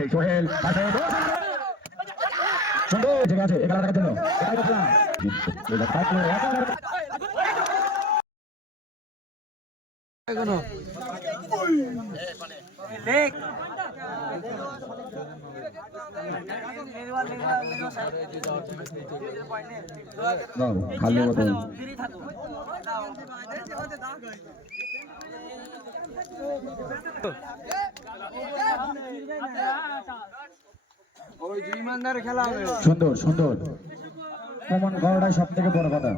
সেই সোহেল সুন্দর ঠিক আছে এই খেলা জন্য। খালি। মতো ওই দুই মান্দারে খেলা হবে সুন্দর সুন্দর। প্রমাণ করাটাই সব থেকে বড় কথা।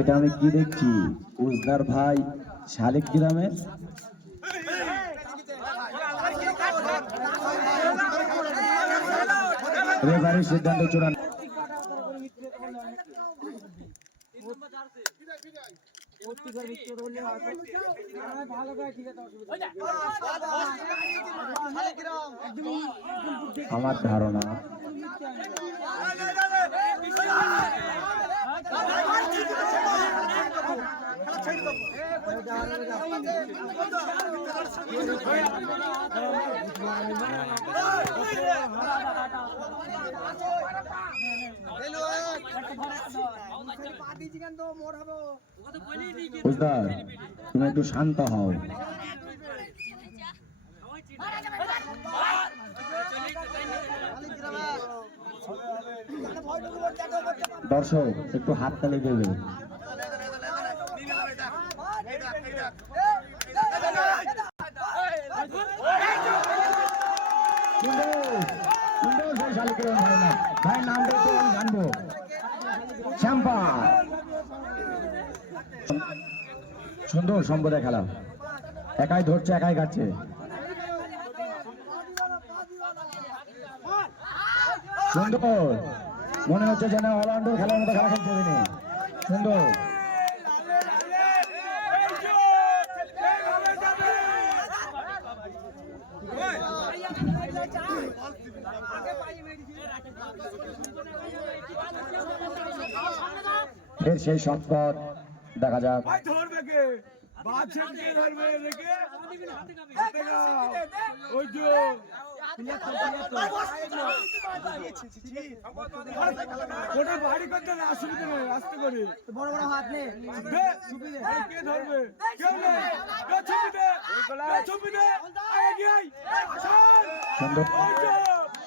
এটা আমি কি দেখছি? উজদার ভাই শালিক গ্রামে রেফারির সিদ্ধান্ত চূড়ান্ত। আমার ধারণা তুমি একটু শান্ত হও। দর্শক একটু হাত তালি দেবে। সুন্দর ভাই নাম জানব সুন্দর সম্পদে খেলা। একাই ধরছে, একাই কাটছে সুন্দর। মনে হচ্ছে যেন অলরাউন্ডার খেলার মতো খেলা খেলছে সুন্দর ফের সেই সম্পদ দেখা যাক ভাই ধরবে কে বাদশাহ কে ধরবে রেখে ওই যে ওটা বাড়ি করতে না অসুবিধা নেই আস্তে করে বড় বড় হাত নে দে, আরে কে ধরবে কেউ নেই কে ছুপি দে কে ছুপি দে আরে কি আই চল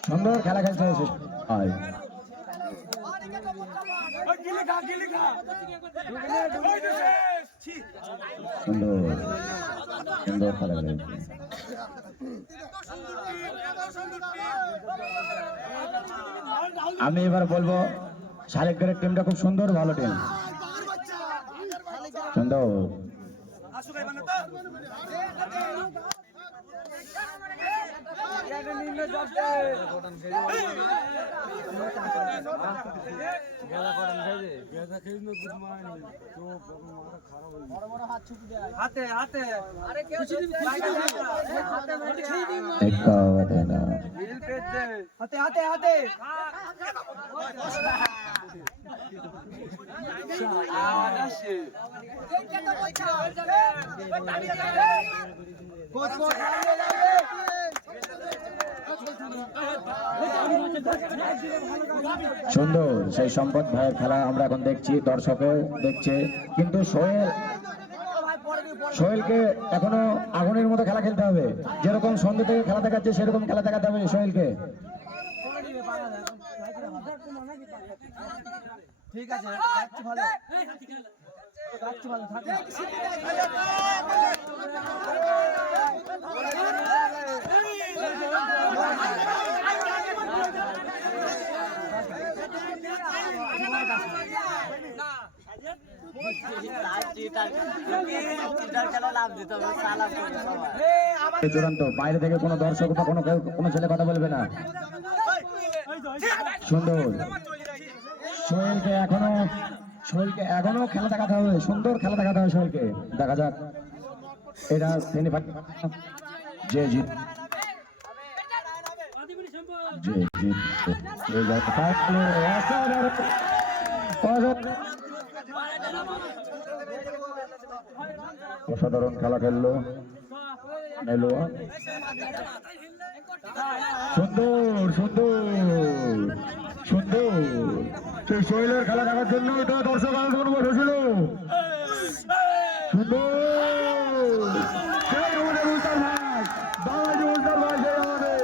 সুন্দর। খেলা খেলছে সে- আয়, ওই গিলি খা গিলি খা ওই যে শেষ আমি এবার বলব শালিকগড়ের টিমটা খুব সুন্দর ভালো টিম সুন্দর। হাতে হাতে হাতে কোচ কোচ সুন্দর, সেই সম্পদ ভাইয়ের খেলা আমরা এখন দেখছি, দর্শকেও দেখছে। কিন্তু সোহেল, সোহেলকে এখনও আগুনের মতো খেলা খেলতে হবে। যেরকম সন্ধ্যে থেকে খেলা দেখাচ্ছে, সেরকম খেলা দেখাতে হবে সোহেলকে। ঠিক আছে চূড়ান্ত, বাইরে থেকে কোনো দর্শক বা কোনো কোনো ছেলে কথা বলবে না। সুন্দর। সোহেলকে এখনও সোহেলকে এখনও খেলা দেখাতে হবে। সুন্দর খেলা দেখাতে হবে সোহেলকে দেখা যাক। এটা সেমিফাইনাল। যে জিত জি জি এই জায়গা তাহলে অসাধারণ খেলা খেললো সুন্দর সুন্দর সুন্দর। সেই শৈলের খেলা দেখার জন্য দর্শক আন্দোলন বসেছিল সুন্দর সেই আমাদের উল্টার ভাই বাবাজি উল্টার ভাই সেই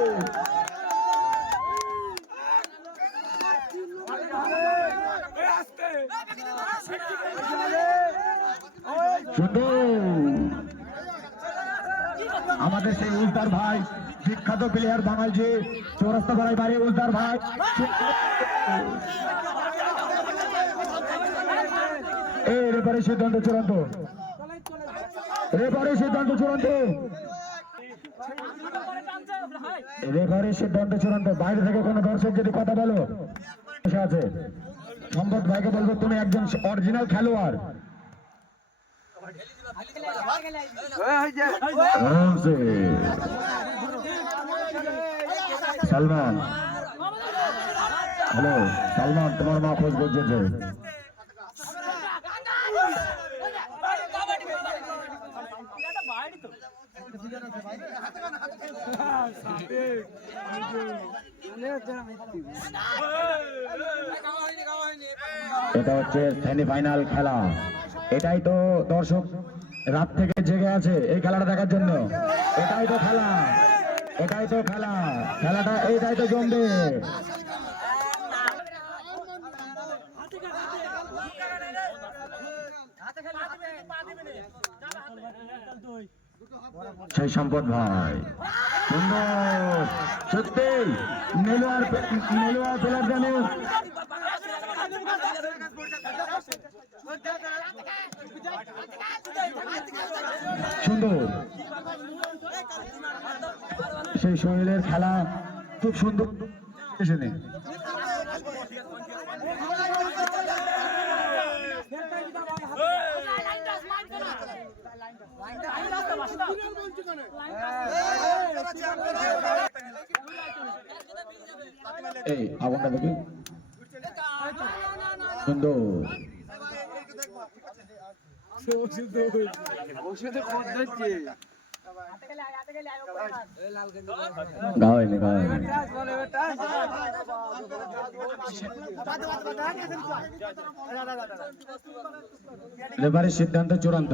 আমাদের এই আস্তে সুন্দর আমাদের সেই উল্টার ভাই বিখ্যাত প্লেয়ার বাঙালি চৌরাস্তা পাড়ায় বাড়ি উল্টার ভাই। এই রেফারি সিদ্ধান্ত চূড়ান্ত। রেফারি সিদ্ধান্ত চূড়ান্ত। রেফারি সিদ্ধান্ত চূড়ান্ত। বাইরে থেকে কোনো দর্শক যদি কথা বলো আছে। সম্পদ ভাইকে বলব তুমি একজন অরিজিনাল খেলোয়াড়। সালমান। হ্যালো, সালমান, তোমার মা খোঁজ করছে। এটা হচ্ছে সেমিফাইনাল খেলা। এটাই তো দর্শক রাত থেকে জেগে আছে এই খেলাটা দেখার জন্য। এটাই তো খেলা। এটাই তো খেলা। খেলাটা এইটাই তো জমবে। সেই সম্পদ ভাই। সুন্দর। সত্যি নেলোয়ার নেলোয়ার প্লেয়ার জানে। সুন্দর। সেই শরীরের খেলা খুব সুন্দর এই দেখি। সুন্দর। এবারে সিদ্ধান্ত চূড়ান্ত।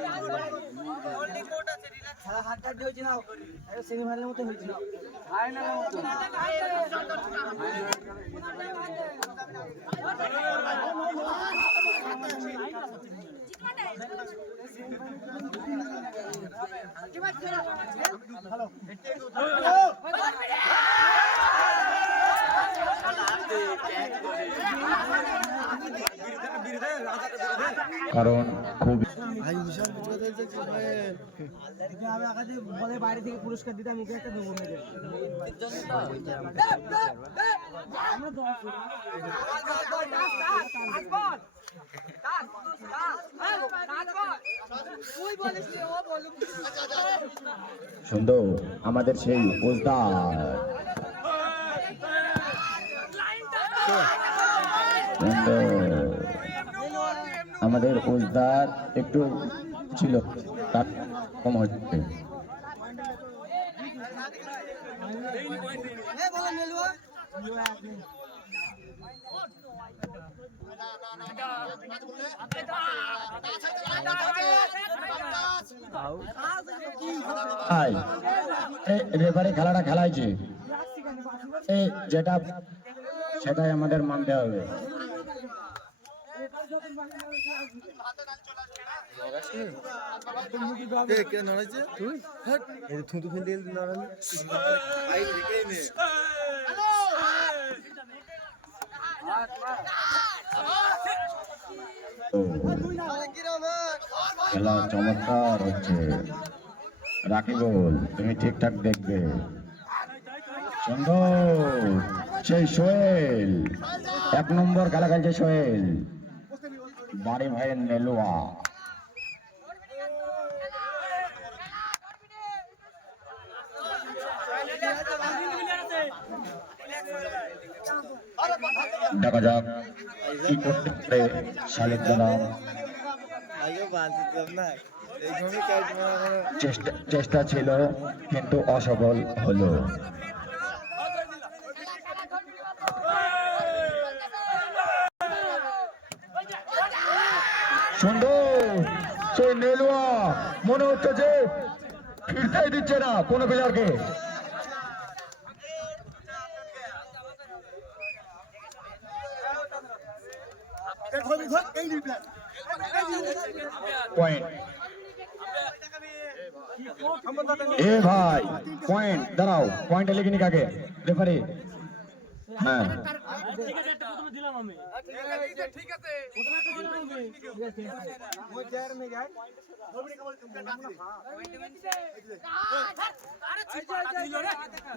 খেলা হাত হাত হয়েছে না? সেমিফাইনালের মতো হয়েছিল ফাইনালের মতো কারণ খুব বাইরে থেকে পুরস্কার দিতাম একটা দেবো সুন্দর আমাদের সেই ওজদার সুন্দর আমাদের ওজদার একটু ছিল তার কম হচ্ছে খেলাটা খেলাইছে। যেটা সেটাই আমাদের মানতে হবে কে কে নড়াইছে তুই এই খেলা চমৎকার হচ্ছে। রাকিবুল, তুমি ঠিকঠাক দেখবে। সুন্দর সেই সোহেল। এক নম্বর খেলা খেলছে সোহেল। বাড়ি ভাইয়ের নেলুয়া। দেখা যাক কি করতে পারে শালিক চেষ্টা চেষ্টা ছিল কিন্তু অসফল হলো। সুন্দর মনে হচ্ছে যে ফিরতেই দিচ্ছে না কোনো প্লেয়ারকে পয়েন্ট এ ভাই পয়েন্ট দাঁড়াও পয়েন্টে লিখে নিক আগে রেফারি হ্যাঁ ঠিক আছে একটা প্রথমে দিলাম আমি। ওই চেয়ার মে যায়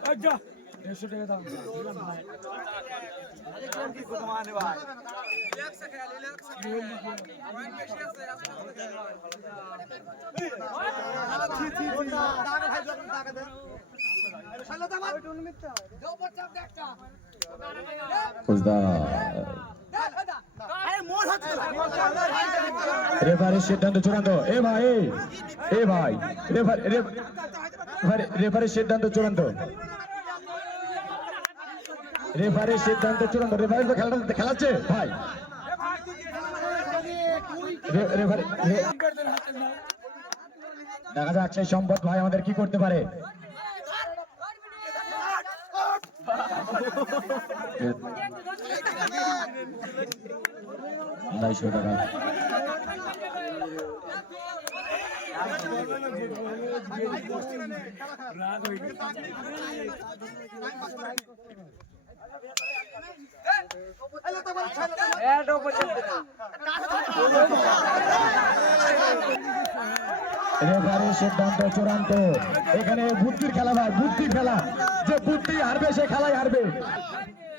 আচ্ছা দেড়শো টাকা দাম রেফারির সিদ্ধান্ত চূড়ান্ত। এ ভাই এ, ভাই রেফারি রেফারির সিদ্ধান্ত চূড়ান্ত। রেফারির সিদ্ধান্ত চূড়ান্ত। রেফারি তো খেলাটা খেলাচ্ছে ভাই। দেখা যাচ্ছে সম্পদ ভাই আমাদের কি করতে পারে। আড়াইশো টাকা রেফারির সিদ্ধান্ত চূড়ান্ত। এখানে বুদ্ধির খেলা ভাই বুদ্ধির খেলা। যে বুদ্ধি হারবে সে খেলায় হারবে।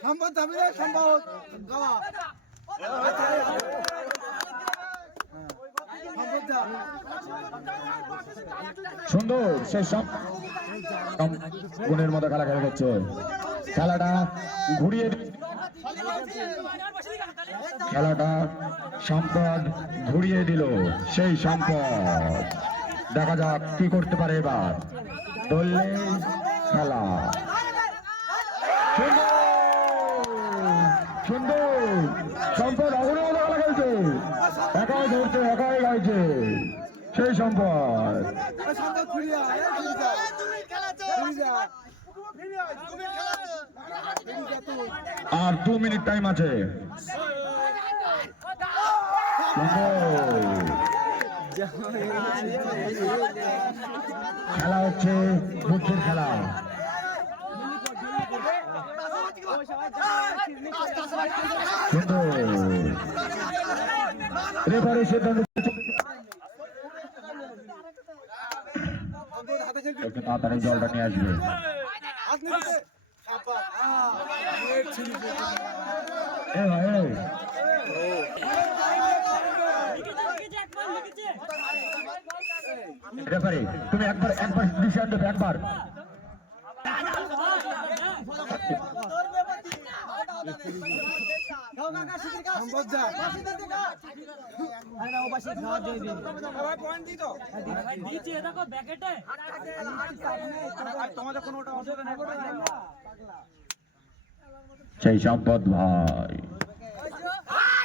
সম্ভব সম্ভব। সুন্দর সে সব গুণের মতো খেলা খেলে যাচ্ছে খেলাটা ঘুরিয়ে খেলাটা সম্পদ ঘুরিয়ে দিল সেই সম্পদ। দেখা যাক কি করতে পারে এবার। ধরলে খেলা। সুন্দর। সম্পদ অগুনের মতো খেলা খেলছে। একাই ধরছে, একাই গাইছে। সেই সম্পদ। আর দু মিনিট টাইম আছে। খেলা হচ্ছে বুদ্ধির খেলা। রেফারি সিদ্ধান্ত তাড়াতাড়ি জলটা নিয়ে আসবে। এ ভাই রেফারি তুমি একবার একবার ডিসিশন দেবে একবার। তোমাদের সেই সম্পদ ভাই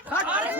কি করলি ও সম্ভব গাওবি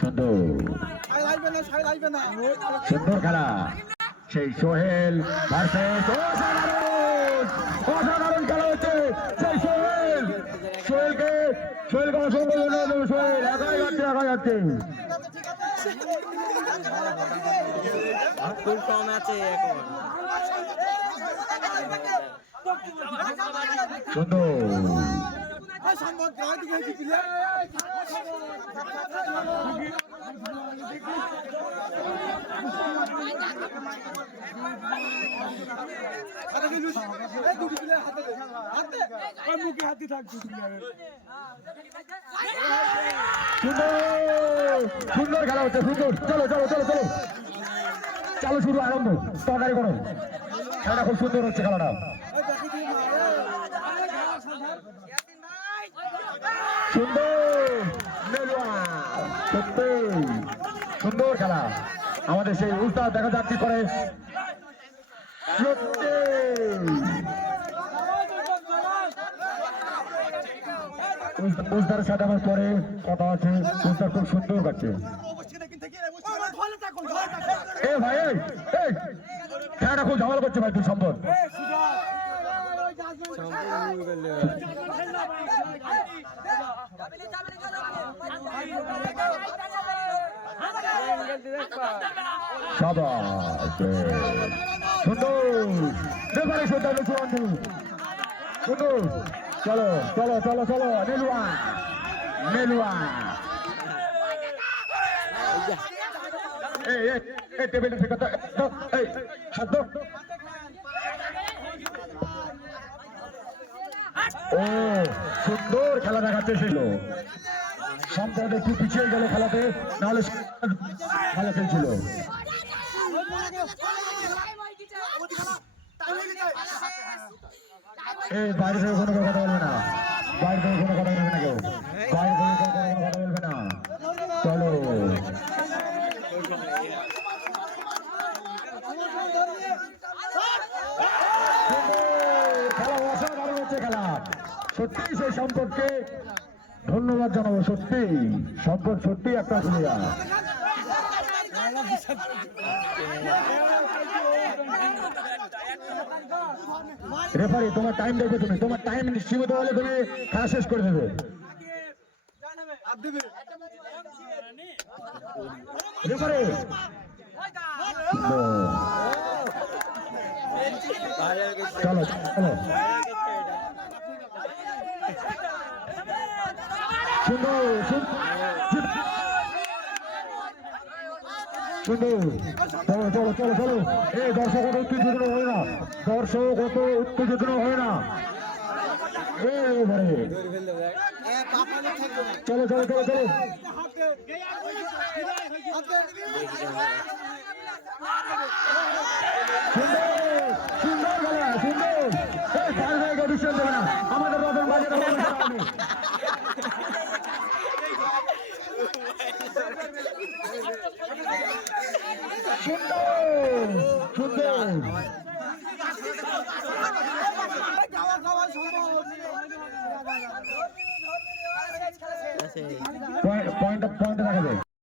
সুন্দর। সুন্দর খেলা। সেই সোহেল ভার্সেস অসাধারণ। খেলা হচ্ছে সেই সোহেল। সোহেলকে সোহেলকে অসংখ্য ধন্যবাদ সোহেল। একাই যাচ্ছে একাই যাচ্ছে। ফুল কম আছে এখন। সুন্দর। সুন্দর সুন্দর খেলা হচ্ছে, সুন্দর। চলো চলো চলো চলো। চলো শুরু আরম্ভ তাড়াতাড়ি করো। খেলাটা খুব সুন্দর হচ্ছে, খেলাটা। সুন্দর সত্যি সুন্দর খেলা। আমাদের সেই উস্তাদ দেখা যাচ্ছি করে সত্যি উস্তাদের সাথে আমার পরে কথা আছে উস্তাদ খুব সুন্দর কাটছে এ ভাই এই খেলাটা খুব ঝামেলা করছে ভাই তুই সম্পদ সাবাস সুন্দর রেফারি সুন্দর চুয়ান্ন সুন্দর চলো চলো চলো চলো নেলুয়া নেলুয়া এই এই এই টেবিল ঠিক দাও, এই হাত ও, সুন্দর খেলা দেখাচ্ছে ছিল সম্পর্কে একটু পিছিয়ে গেল খেলাতে? নাহলে ভালো খেলছিল। এই বাইরে থেকে কোনো কথা বলবে না। বাইরে থেকে কোনো কথা বলবে না কেউ। বাইরে থেকে কোনো কথা বলবে না চলো খেলা অসাধারণ হচ্ছে খেলা সত্যি সম্পদকে ধন্যবাদ জানাব, সত্যি। সম্পদ সত্যি একটা প্লেয়ার রেফারি, তোমার টাইম দেখবে তুমি। তোমার টাইম সীমিত হলে তুমি খেলা শেষ করে দেবে। রেফারি। চলো চলো। সুন্দর সুন্দর। চলো চলো চলো চলো। এই দর্শক অত উত্তেজিত হয় না। দর্শক অত উত্তেজিত চলো চলো চলো চলো। সুন্দর সুন্দর আমাদের রতন বাজে সুন্দর সুন্দর। পয়েন্ট পয়েন্ট দেখা যায়